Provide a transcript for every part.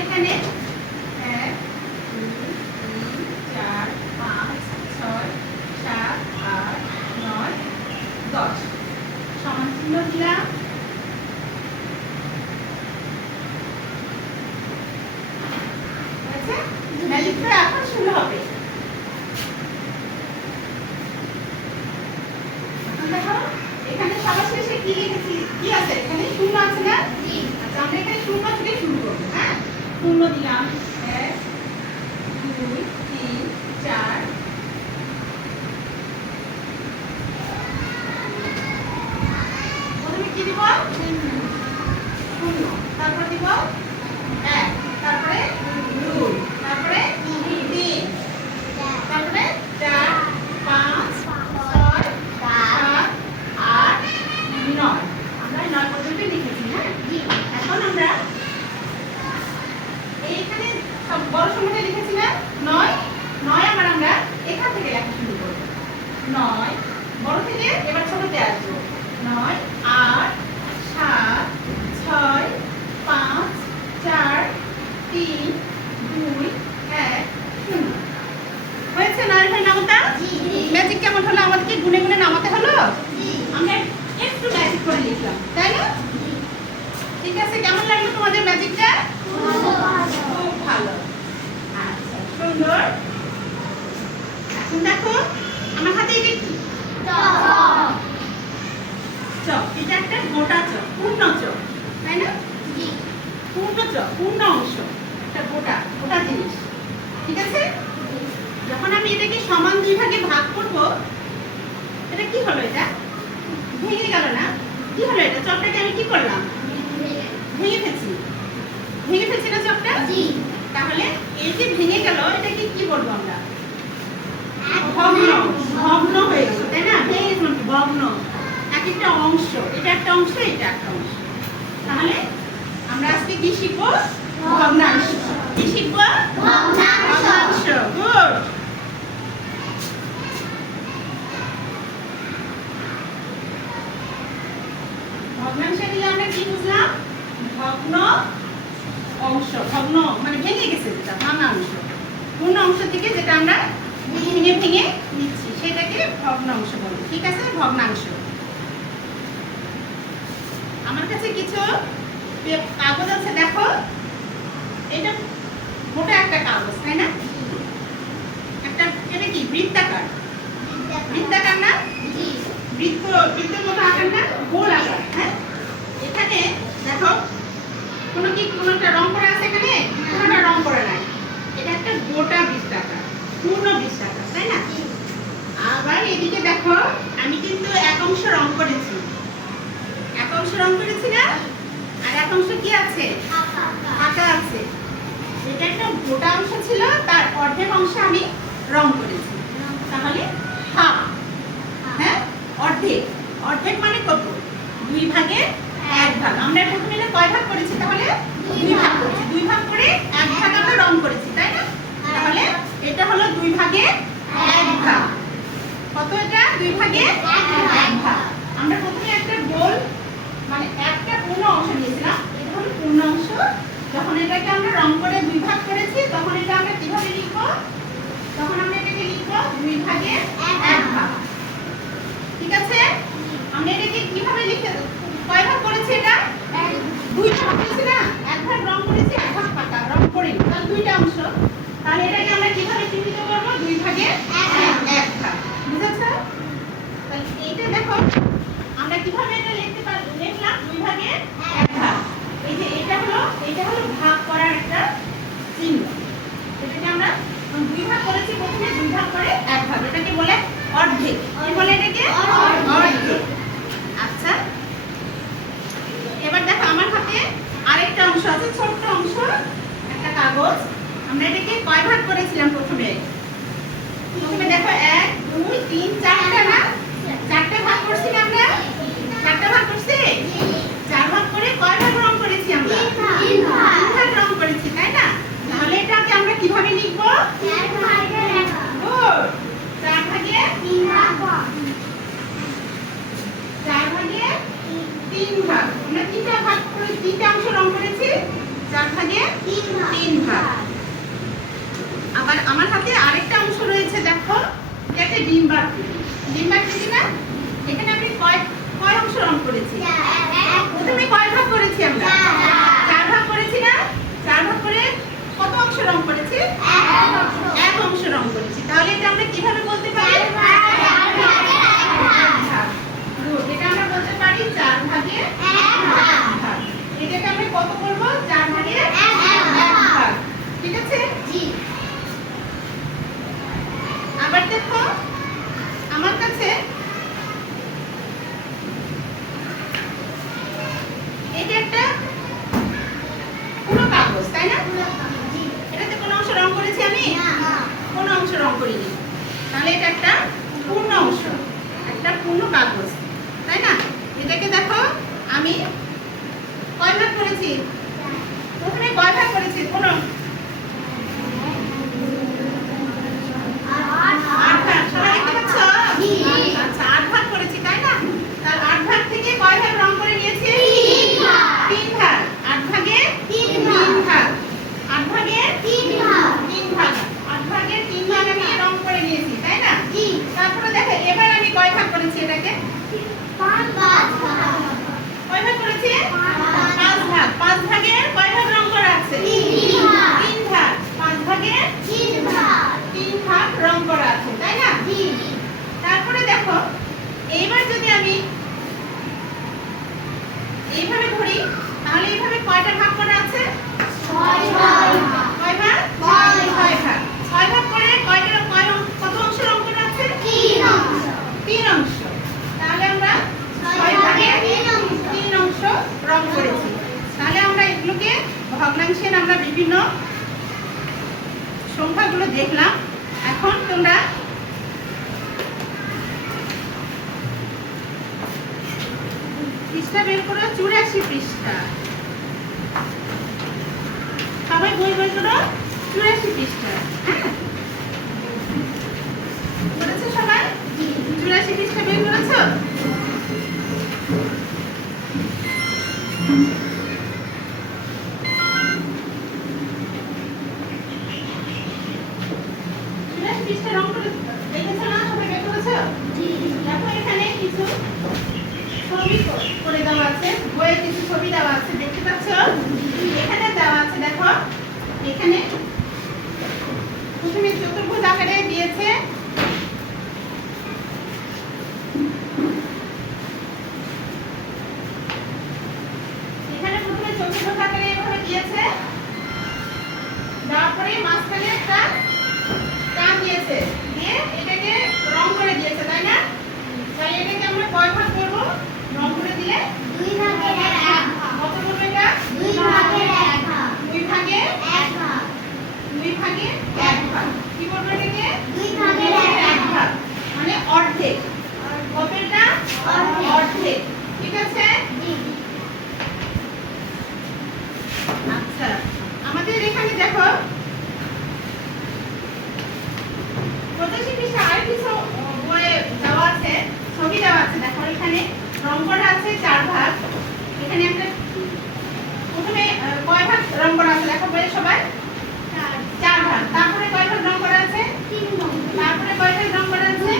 এখানে 1 2 3 4 5 6 7 8 9 10 সমান চিহ্ন দিলাম। আচ্ছা, ম্যাজিকটা এখন শুরু হবে। দেখো এখানে সবার শেষে কি লিখেছি, কি আছে এখানে? শূন্য আছে না? আচ্ছা, আমরা এখানে শূন্য থেকে শুরু করব। হ্যাঁ, শূন্য দিলাম 1 2 3 4 প্রথমে কি দিব? শূন্য, তারপর দিব 1, তারপরে 2, তারপরে 3, তারপরে 4 5 6 7 8 9। আমরা 9 পর্যন্ত লিখেছি। হ্যাঁ, এখন আমরা এইখানে সব বড় সংখ্যাটা লিখেছি না? 9 9 আবার আমরা এখান থেকে লেখা শুরু করব। 9 বড় থেকে এবার ছোটতে আসবো। 9 8 7 6 5 4 3 2 1 0। হয়েছে? 9 এর নামতা ম্যাজিক কেমন হলো? আমাদেরকে গুনে গুনে নামাতে হলো। আমরা একটু ম্যাজিক করে লিখলাম, তাই না? ঠিক আছে, কেমন লাগলো তোমাদের ম্যাজিকটা? খুব ভালো। আচ্ছা, সুন্দর। এখন দেখো আমার হাতে এটা কি? চক। এটা একটা গোটা চক, পূর্ণ চক, তাই না? পূর্ণ চক, পূর্ণ অংশ, একটা গোটা গোটা জিনিস। ঠিক আছে, যখন আমি এটাকে সমান 2 ভাগে ভাগ করব, এটা কি হলো? এটা ভেঙে গেল না? কি হলো? এটা চকটাকে আমি কি করলাম? ভেঙে ফেলছি না চকটা? তাহলে এই যে ভেঙে গেল, এটাকে কি বলবো আমরা? ভগ্ন। ভগ্ন হয়ে গেল, তাই না? ভেঙে গেল, ভগ্ন। এক একটা অংশ, এটা একটা অংশ, এটা একটা অংশ। তাহলে আমরা আজকে কি শিখবো? ভগ্নাংশ। কি শিখবো? ভগ্নাংশ। গুড। ভগ্নাংশ নিয়ে আমরা কি বুঝলাম? ভগ্ন অংশ। ভগ্ন মানে ভেঙে গেছে, যেটা ভাঙা অংশ। পূর্ণ অংশ থেকে যেটা আমরা ভেঙে ভেঙে নিচ্ছি, সেটাকে ভগ্নাংশ বলে। ঠিক আছে, ভগ্নাংশ। আমার কাছে কিছু কাগজ আছে, দেখো। এটা মোটা একটা কাগজ, তাই না? একটা এটা কি বৃত্তাকার? বৃত্তাকার না? বৃত্তের মতো আকার না? গোল আকার। হ্যাঁ, এখানে দেখো কোনো একটা রং করা আছে এখানে? কোনোটা রং করা নাই। এটা একটা গোটা বৃত্তাকার, পূর্ণ বৃত্তাকার, তাই না? আবার এদিকে দেখো, আমি কিন্তু এক অংশ রং করেছি। এক অংশ রং করেছি না? আর এক অংশ কি আছে? ফাঁকা আছে। এটা একটা গোটা অংশ ছিল, তার অর্ধেক অংশ আমি রং করেছি। তাহলে হাফ। হ্যাঁ, অর্ধেক। অর্ধেক মানে কত? 2 ভাগে 1 ভাগ। আমরা প্রথমে এটা কয় ভাগ করেছি? তাহলে 2 ভাগ করেছি। 2 ভাগ করে 1 ভাগ আমরা রং করেছি, তাই না? তাহলে এটা হলো 2 ভাগে 1 ভাগ। কত এটা? 2 ভাগে 1 ভাগ। আমরা প্রথমে একটা গোল মানে একটা পূর্ণ অংশ নিয়েছিলাম। এটা হলো পূর্ণ অংশ। যখন এটাকে আমরা রং করে 2 ভাগ করেছি, তখন এটা আমরা কিভাবে লিখব? তখন আমরা এটাকে লিখব 2 ভাগে 1 ভাগ। ঠিক আছে, আমরা এটাকে কিভাবে লিখে কয় ভাগ করেছি? এটা 2 ভাগ করেছি না? 1 ভাগ রং করেছি, 1 ভাগ ফাঁকা রং করিনি, তাহলে 2টা অংশ। তাহলে এটাকে আমরা কিভাবে চিহ্নিত করব? 2 ভাগে 1 ভাগ। বুঝেছো? তাহলে এইটা দেখো আমরা কিভাবে এটা লিখতে পারব? লিখলাম 2 ভাগে 1 ভাগ। এই যে এটা হলো ভাগ করার একটা চিহ্ন। এটাকে আমরা 2 ভাগ করেছি, প্রথমে 2 ভাগ করে 1 ভাগ। এটাকে বলে অর্ধেক। কি বলে এটাকে? অর্ধেক। আচ্ছা, এবার দেখো আমার হাতে আরেকটা অংশ আছে, ছোট্ট অংশ, একটা কাগজ। আমরা এটাকে কয় ভাগ করেছিলাম? প্রথমে দেখো 1 2 3 4টা না? 4টে ভাগ করছি না আমরা? 4টা ভাগ করছি। 4 ভাগ করে কয় ভাগ রং করেছি আমরা? 3 ভাগ রং করেছি, তাই না? তাহলে এটাকে আমরা কিভাবে লিখব? 4 ভাগে 1 ভাগ। গুড। 4 ভাগে 3 ভাগ। 4 ভাগে 3 ভাগ। আমরা 3টা ভাগ করে 3টা অংশ রং করেছি। 4 ভাগে 3 হচ্ছে ডিম্বাকৃতি না? এখানে আমি কয় কয় অংশ রং করেছি? প্রথমে কয় ভাগ করেছি আমরা? 4 ভাগ করেছি না? 4 ভাগ করে কত অংশ রং করেছি? এক অংশ রং করেছি। তাহলে এটা আমরা কিভাবে বলতে পারি? এটা আমরা বলতে পারি 4 ভাগে 1 ভাগ। এটাকে আমরা কত করব? 4 ভাগে 1 ভাগ। ঠিক আছে? আবার দেখো আমার কাছে এটা একটা পুরো কাগজ, তাই না? এটাতে কোন অংশ রং করেছি আমি? কোন অংশ রং করিনি। তাহলে এটা একটা পূর্ণ অংশ, একটা পূর্ণ কাগজ, তাই না? এটাকে দেখো আমি কয় ভাগ করেছি? প্রথমে কয় ভাগ করেছি? কোন 8 ভাগ। সবাই দেখতে পাচ্ছ? আচ্ছা 8 ভাগ করেছি, তাই না? তার 8 ভাগ থেকে কয় ভাগ রং করে নিয়েছি? 3 ভাগ। 8 ভাগে 3 ভাগ। 8 ভাগে 3 ভাগ। 8 ভাগে 3 ভাগ আমি রং করে নিয়েছি, তাই না? তারপরে দেখো এবার আমি কয় ভাগ করেছি এটাকে? 5 ভাগ। কয় ভাগ করেছি? 5 ভাগ। 5 ভাগে কয় ভাগ রং করা আছে? 3 ভাগ। 5 ভাগে 3 ভাগ রং করা আছে, তাই না? তারপরে দেখো এইবার যদি আমি এইভাবে ধরি তাহলে এইভাবে কয়টা ভাগ করা আছে? 6 ভাগ। কয় ভাগ? 6 ভাগ। 6 ভাগ করে কত অংশ রং করা আছে? 3 অংশ। তাহলে আমরা 6 ভাগে 3 অংশ রং করেছি। তাহলে আমরা এগুলোকে ভগ্নাংশে আমরা বিভিন্ন সংখ্যাগুলো দেখলাম। এখন তোমরা পৃষ্ঠা বের করো, 84 পৃষ্ঠা। সবাই বই বের করো, 84 পৃষ্ঠা। হ্যাঁ, করেছো সবাই? 84 পৃষ্ঠা বের করেছো? পৃষ্ঠা রং করে দেখেছো না? সবাই বের করেছো? দেখো এখানে কিছু ছবি করে দেওয়া আছে, বইয়ে কিছু ছবি দেওয়া আছে, দেখতে পাচ্ছ? এখানে দেওয়া আছে, দেখো এখানে প্রথমে চতুর্ভুজ আকারে দিয়েছে। এখানে প্রথমে চতুর্ভুজ আকারে এভাবে দিয়েছে, তারপরে মাঝখানে একটা টান দিয়েছে, দিয়ে এটাকে রং করে দিয়েছে, তাই না? তাহলে এটাকে আমরা কয় ভাগ করব? রং করে দিলে 2 ভাগের 1 ভাগ। কত করবে এটা? 2 ভাগের 1 ভাগ। 2 ভাগের 1 ভাগ। 2 ভাগের 1 ভাগ। কি করবে এটাকে? 2 ভাগের 1 ভাগ। মানে অর্ধেক। কতটা? অর্ধেক। ঠিক আছে? আচ্ছা, আমাদের এখানে দেখো 85 পৃষ্ঠা আর কিছু বইয়ে দেওয়া আছে, ছবি দেওয়া আছে। দেখো এখানে রং করা আছে 4 ভাগ। এখানে একটা প্রথমে কয় ভাগ রং করা আছে? দেখো বইয়ে সবাই 4 ভাগ। তারপরে কয় ভাগ রং করা আছে? 3 ভাগ। তারপরে কয় ভাগ রং করা আছে?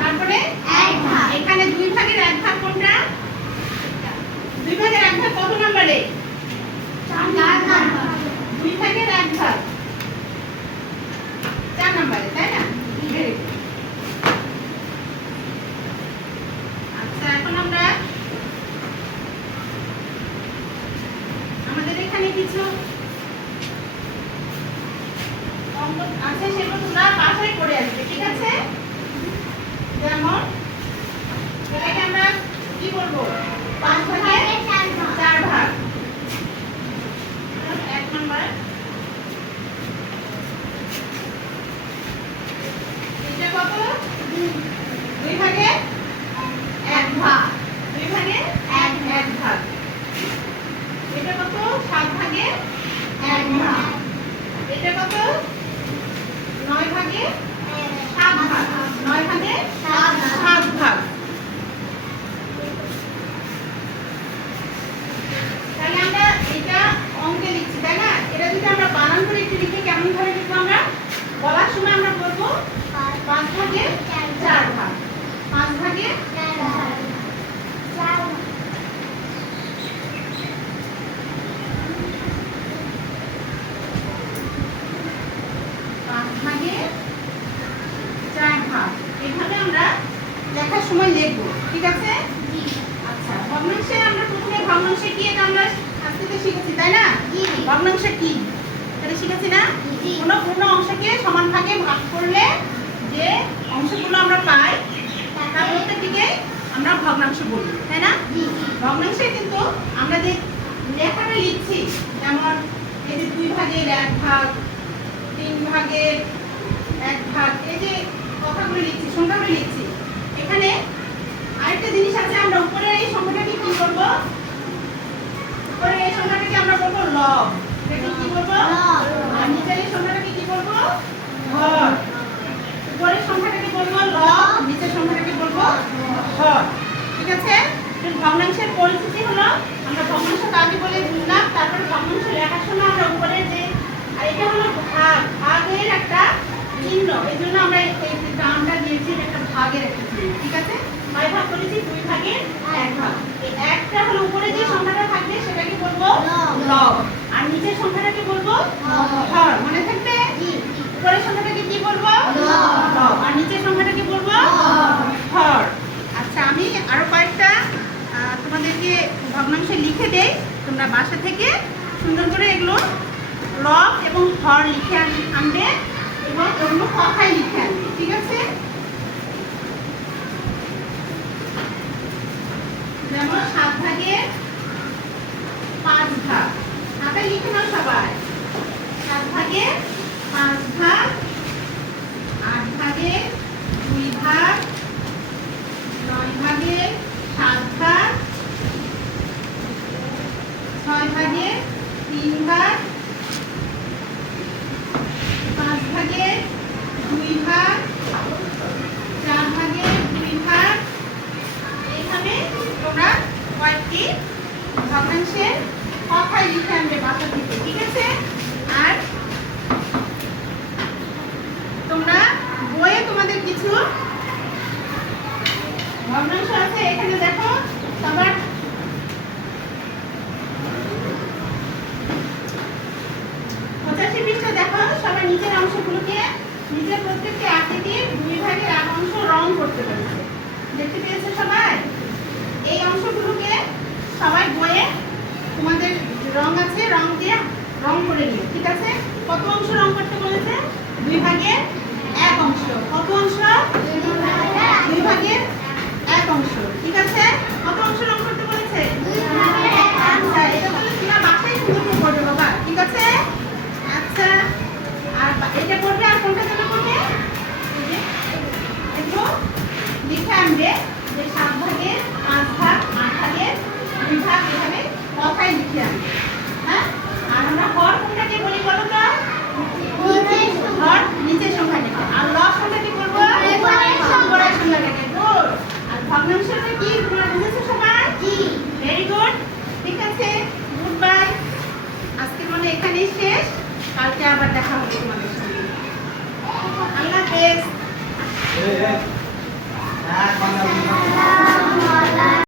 তারপরে 1 ভাগ। এখানে 2 ভাগের 1 ভাগ কোনটা? 2 ভাগের 1 ভাগ কত নম্বরে? 4 নাম্বার। 2 ভাগের 1 ভাগ 4 নম্বরে, তাই না? আচ্ছা, এখন আমরা আমাদের এখানে কিছু অঙ্ক আছে, সেগুলো তোমরা বাসায় করে আসবে, ঠিক আছে? যেমন এটাকে আমরা কি করব? 5 ভাগে 4 ভাগ। 1 নম্বর এটা কত? 2 ভাগে 1 ভাগ। 2 ভাগে 1 ভাগ। এটা কত? 7 ভাগে 1 ভাগ। এটা কত? 9 ভাগে 7 ভাগ। 9 ভাগে 7 ভাগ। তাহলে আমরা এটা অঙ্কে লিখছি, তাই না? এটা যদি লেখার সময় লিখবো, ঠিক আছে? আচ্ছা, ভগ্নাংশে আমরা প্রথমে ভগ্নাংশে কি এটা আমরা আজকে তো শিখেছি তাই না? ভগ্নাংশ কি এটা শিখেছি না? কোনো পূর্ণ অংশকে সমান ভাগে ভাগ করলে যে অংশগুলো আমরা পাই তার প্রত্যেকটিকে আমরা ভগ্নাংশ বলি, তাই না? ভগ্নাংশে কিন্তু আমরা যে লেখাটা লিখছি, যেমন এই যে 2 ভাগের 1 ভাগ, 3 ভাগের 1 ভাগ, এই যে কথাগুলো লিখছি, সংখ্যাগুলো লিখছি, এখানে আরেকটা জিনিস আছে, আমরা উপরের এই সংখ্যাটাকে কি করব? উপরের এই সংখ্যাটাকে আমরা বলবো লব, এটাকে কি বলবো? আর নিচের এই সংখ্যাটাকে কি বলবো? হর। উপরের সংখ্যাটাকে বলবো লব, নিচের সংখ্যাটাকে বলবো হর, ঠিক আছে? ভগ্নাংশের পরিচিতি হলো, আমরা ভগ্নাংশ কাকে বলে বুঝলাম, তারপরে ভগ্নাংশ লেখার সময় আমরা উপরে যে, আর এটা হলো ভাগ, ভাগের একটা চিহ্ন, এই জন্য আমরা এই টার্মটা দিয়েছি, একটা ভাগের একটা চিহ্ন, ঠিক আছে? কয় ভাগ করেছি? 2 ভাগের 1 ভাগ। এই একটা হলো উপরে যে সংখ্যাটা থাকবে সেটাকে বলবো লব, আর নিচের সংখ্যাটাকে বলবো হর। মনে থাকবে? উপরের সংখ্যাটাকে কি বলবো? লব, আর নিচের সংখ্যাটাকে বলবো হর। আচ্ছা, আমি আরো কয়েকটা তোমাদেরকে ভগ্নাংশ লিখে দেই, তোমরা বাসা থেকে সুন্দর করে এগুলো লব এবং হর লিখে আনবে এবং ওগুলো কথায় লিখে আনবে, ঠিক আছে? যেমন 7 ভাগের 5 ভাগ, খাতায় লিখে নাও সবাই। 7 ভাগের 5 ভাগ, 8 ভাগের 2 ভাগ, 9 ভাগের 7 ভাগ, 6 ভাগের 3 ভাগ, 5 ভাগের 2 ভাগ, 4 ভাগের 2 ভাগ। এইভাবে তোমরা কয়েকটি ভগ্নাংশের কথায় লিখে আনবে বাসা থেকে, ঠিক আছে? আর তোমরা বইয়ে তোমাদের কিছু ভগ্নাংশ আছে, এখানে দেখো সবার 85 পৃষ্ঠা দেখো, সবার নিচের অংশগুলোকে, নিচের প্রত্যেকটি আকৃতির 2 ভাগের 1 অংশ রং করতে পেরেছে, দেখতে পেয়েছো সবাই? এই অংশগুলোকে সবাই বইয়ে তোমাদের রং আছে, রং দিয়ে রং করে নিও, ঠিক আছে? কত অংশ রং করতে বলেছে? 2 ভাগের 1 অংশ। কত অংশ? 2 ভাগের 1 অংশ, ঠিক আছে? কত অংশ রং করতে বলেছে? 2 ভাগের 1 অংশ। এটা বলে কিনা বাসায় সুন্দর করে করবে বাবা, ঠিক আছে? আচ্ছা, আর এটা করবে, আর কোনটা যেন করবে? একটু লিখে আনবে যে 7 ভাগের 5 ভাগ, 8 ভাগের 2 ভাগ, এভাবে কথায় লিখে আনবে, হ্যাঁ? আর আমরা হর কোনটাকে বলি বলো তো? হর নিচের সংখ্যাটাকে, আর লব সংখ্যাকে বলবো উপরের সংখ্যাটাকে। গুড। আর ভগ্নাংশটা কি তোমরা বুঝেছো সবাই? ভেরি গুড, ঠিক আছে? Good bye. আজকের মনে এখানেই শেষ, কালকে আবার দেখা হবে তোমাদের সঙ্গে। আল্লাহ হাফেজ।